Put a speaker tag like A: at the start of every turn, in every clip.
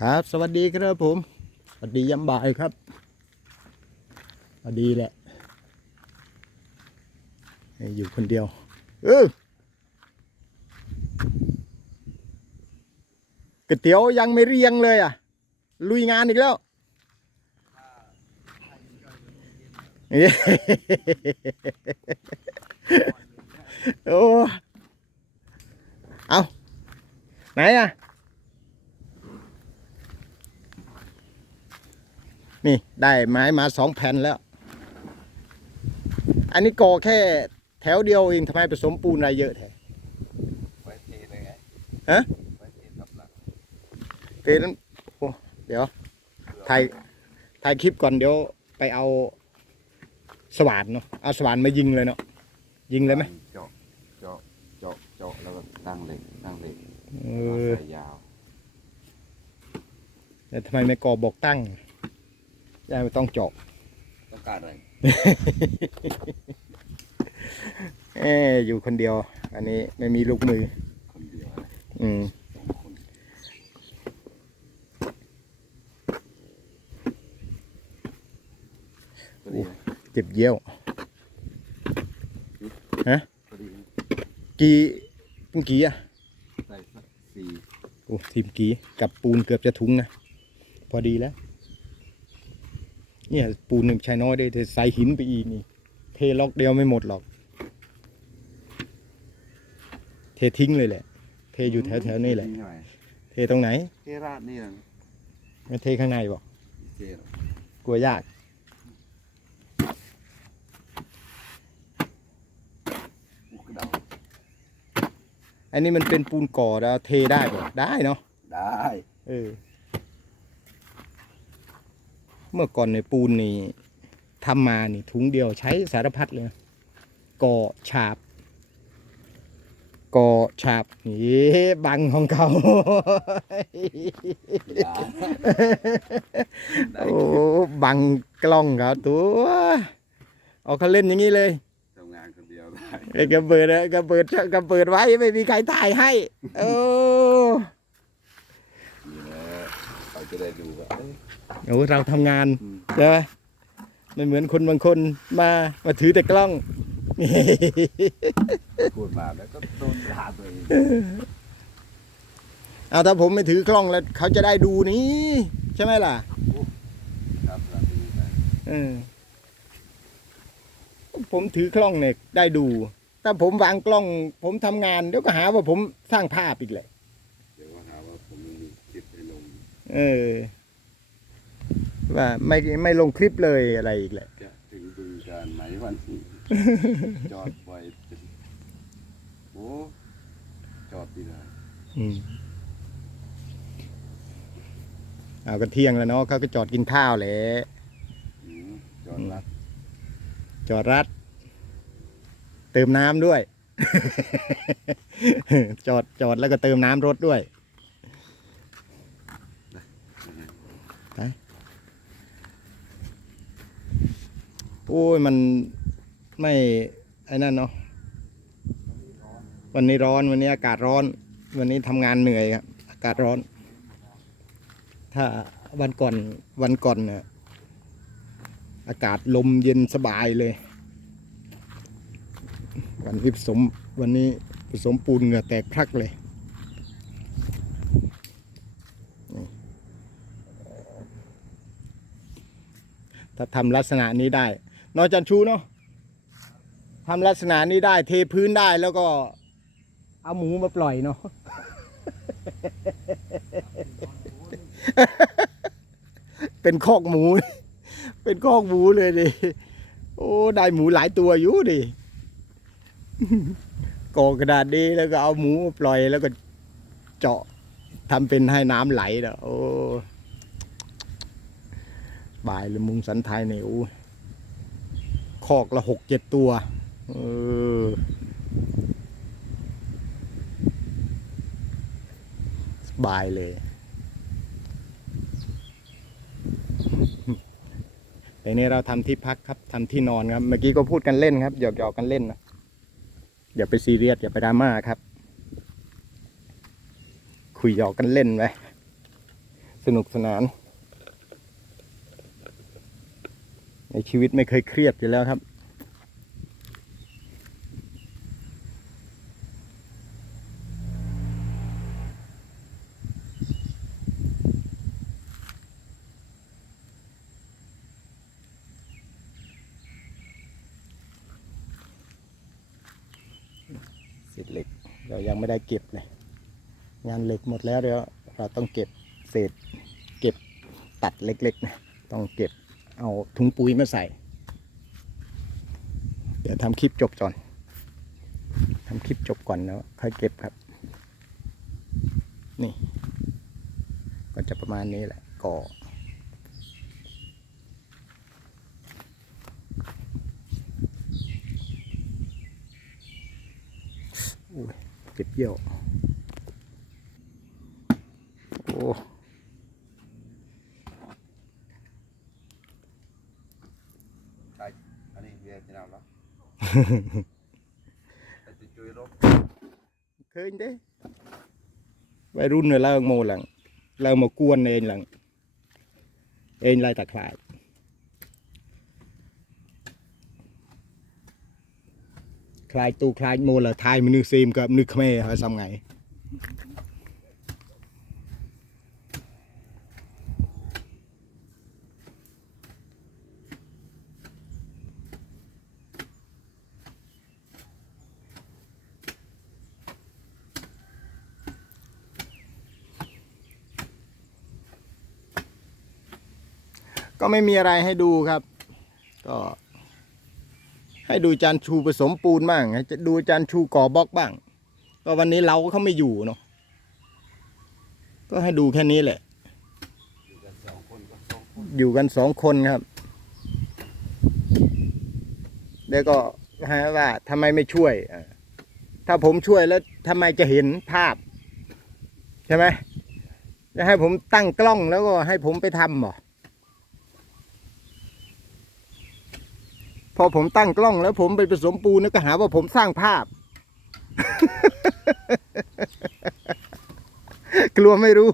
A: ครับ สวัสดีครับผม สวัสดียามบ่ายครับ สวัสดีแหละ อยู่คนเดียว เออก๋วยเตี๋ยวยังไม่เรียงเลยอะ ลุยงานอีกแล้วเอ้ยโอ้ เอา ไหนอะ นี่ได้ไม้มาสองแผ่นแล้ว อันนี้ก่อแค่แถวเดียวเองทำไมผสมปูนอะไรเยอะแท้
B: ไว้เทเลยไง
A: ฮะ
B: ไว้เทกับหลัง
A: เตนั้นโอ้เดี๋ยวถ่ายถ่ายคลิปก่อนเดี๋ยวไปเอาสว่านเนาะเอาสว่านมายิงเลยเนาะยิงเลยไหม
B: เจาะเจาะเจาะเจาะแล้วก็ตั้งเหล็กตั้งเหล็ก
A: เอ
B: แล้ว
A: อ
B: ใส่ยาว
A: แต่ทำไมไม่ก่อบอกตั้งยายไม่ต้องเจาะ
B: ต้องการอะไร
A: เอ้อยู่คนเดียว อันนี้ไม่มีลูกมือ
B: คนเดียวอะไร
A: อืม
B: สองคนพอดีไหม
A: เจ็บเยี่ยว
B: พอดีไหม
A: กี่ปุ้งกี่อะ
B: ใส่สักสี่
A: โอ้ทีมกี่กับปูนเกือบจะถุงนะ พอดีแล้ว เนี่ย ปูนหนึ่งใช้น้อยได้แต่ใส่หินไปอีกนี่ เทล็อกเดียวไม่หมดหรอก เททิ้งเลยแหละ เทอยู่แถวแถวๆนี่แหละ
B: ทิ้งไว้
A: เทตรงไหน
B: เทราดนี่แหละ
A: ไม่เทข้างในบอก
B: เทหรอก
A: กลัวยาก
B: อุกระเดา
A: อันนี้มันเป็นปูนก่อแล้วเทได้ป่ะได้เนาะ
B: ได้
A: เออเมื่อก่อนในยปูนนี่ทำมานี่ถุงเดียวใช้สารพัดเลยนะก่อฉาบก่อฉาบนี่บังของเขา
B: อย่าได้
A: โอ้บังกล้องเขาตัวเอาเขาเล่นอย่างนี้เลย
B: ทำงานคน เดียวได้
A: ไอ้กระเบิดอะกระเบิดกระเบิดไว้ไม่มีใครถ่ายให้ โอ้
B: นี่แหละเขาจะได้ดูว่าเอ้ย
A: โหเราทำงาน
B: อืม
A: ใช่ไหมไม่เหมือนคนบางคนมามาถือแต่กล้องนี่
B: พูดมาแล้วก็โดนด่าตัวเอง
A: เอาถ้าผมไม่ถือกล้องแล้วเขาจะได้ดูนี่ใช่ไหมล่ะ
B: ครับเราดูนะ
A: เออ ผมถือกล้องเนี่ยได้ดู ถ้าผมวางกล้อง ผมทำงานเดี๋ยวก็หาว่าผมสร้างภาพอีกแหละ
B: เดี๋ยวว่าหาว่าผมไม่มีคลิปให้ลง
A: เออ ว่าไม่ไม่ลงคลิปเลยอะไรอีกแหละ
B: จะถึงบึงการไหมวันนี้ จอดบ่อยโอ้จอดดีนะ
A: อืมเอาก็เที่ยงแล้วเนาะเขาก็จอดกินข้าวแหละ
B: อืมจอดรัด
A: จอดรัด เติมน้ำด้วย จอดจอดแล้วก็เติมน้ำรถด้วยไปโอ้ย มันไม่ ไอ้นั่นเนาะวันนี้ร้อนวันนี้อากาศร้อน วันนี้ทำงานเหนื่อยครับ อากาศร้อน ถ้าวันก่อนวันก่อนเนี่ย อากาศลมเย็นสบายเลย วันนี้ผสมวันนี้ผสมปูนเหงื่อแตกพรักเลยถ้าทำลักษณะนี้ได้นอจันชูเนาะทำลักษณะนี้ได้ เทพื้นได้แล้วก็ เอาหมูมาปล่อยเนาะเป็นคอกหมู เป็นคอกหมูเลยดิโอ้ได้หมูหลายตัวอยู่ดิก่อกระดาษดีแล้วก็เอาหมูปล่อยแล้วก็เจาะทำเป็นให้น้ำไหลนะโอ้บายเลยมุงสันไทยเนี่ยโอ้คอกละหกเจ็ดตัวเออสบายเลย แต่นี้เราทำที่พักครับทำที่นอนครับ เมื่อกี้ก็พูดกันเล่นครับหยอกๆกันเล่นนะอย่าไปซีเรียสอย่าไปดราม่าครับ คุยหยอกกันเล่นไปสนุกสนาน ในชีวิตไม่เคยเครียดอยู่แล้วครับ เศษ เหล็กเรายังไม่ได้เก็บเลย งานเหล็กหมดแล้วเดี๋ยวเราต้องเก็บเศษเก็บตัดเล็กๆนะต้องเก็บเอาถุงปุ๋ยมาใส่ เดี๋ยวทำคลิปจบก่อนทำคลิปจบก่อนแล้วค่อยเก็บครับ นี่ ก็จะประมาณนี้แหละก่อย เจ็บเยี่ยว โอ้
B: อันนี้เบียร์ที่เราแล้วแต่จะจุยรบ
A: เคย đấy vậy run rồi lao mồ lặng lao mà cuôn này lặng em lại tạc lại คลาย ลายตูคลายโมละทายมันนึกซีมกับนึกเขมรหาทำไงก็ไม่มีอะไรให้ดูครับ ก็ ให้ดูจานชูผสมปูนบ้างจะดูจานชูก่อบล็อกบ้าง ก็วันนี้เราก็เขาไม่อยู่เนาะก็ให้ดูแค่นี้แหละ
B: อยู่กันสองคนค
A: รับเดี๋ยวก็หาว่าทำไมไม่ช่วยถ้าผมช่วยแล้วทำไมจะเห็นภาพ ใช่ไหมจะให้ผมตั้งกล้องแล้วก็ให้ผมไปทำบ่ พอผมตั้งกล้องแล้วผมไปผสมปูนก็หาว่าผมสร้างภาพ กลัวไม่รู้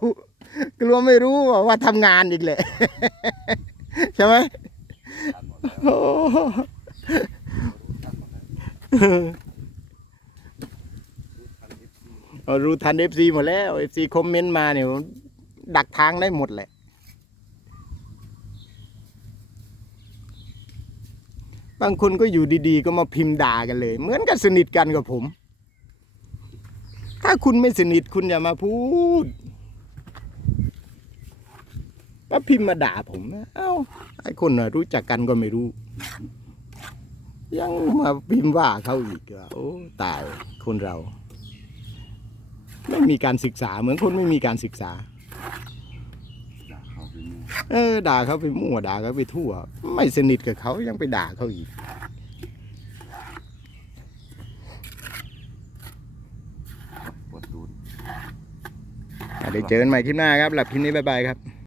A: กลัวไม่รู้ว่าวาทำงานอีกแหละใช่ไหมรู้ทันเอฟซีหมดแล้วเอฟซีคอมเมนต์มาเนี่ยดักทางได้หมดแหละ บางคนก็อยู่ดีๆ ก็มาพิมพ์ด่ากันเลย เหมือนกับสนิทกันกับผม ถ้าคุณไม่สนิทคุณอย่ามาพูดก็พิมพ์มาด่าผมนะเอ้าไอ้คนนะรู้จักกันก็ไม่รู้ ยังมาพิมพ์ว่าเขาอีกว่าโอ้ตายคนเรา ไม่มีการศึกษาเหมือนคนไม่มีการศึกษา
B: เขาไปมั่ว
A: เออ ด่าเขาไปมั่วด่าเขาไปทั่ว ไม่สนิทกับเขายังไปด่าเขาอีก
B: ปวดตูน
A: อะเดี๋ยวเจอกันใหม่คลิปหน้าครับ หลับคลิปนี้บ๊ายบายครับ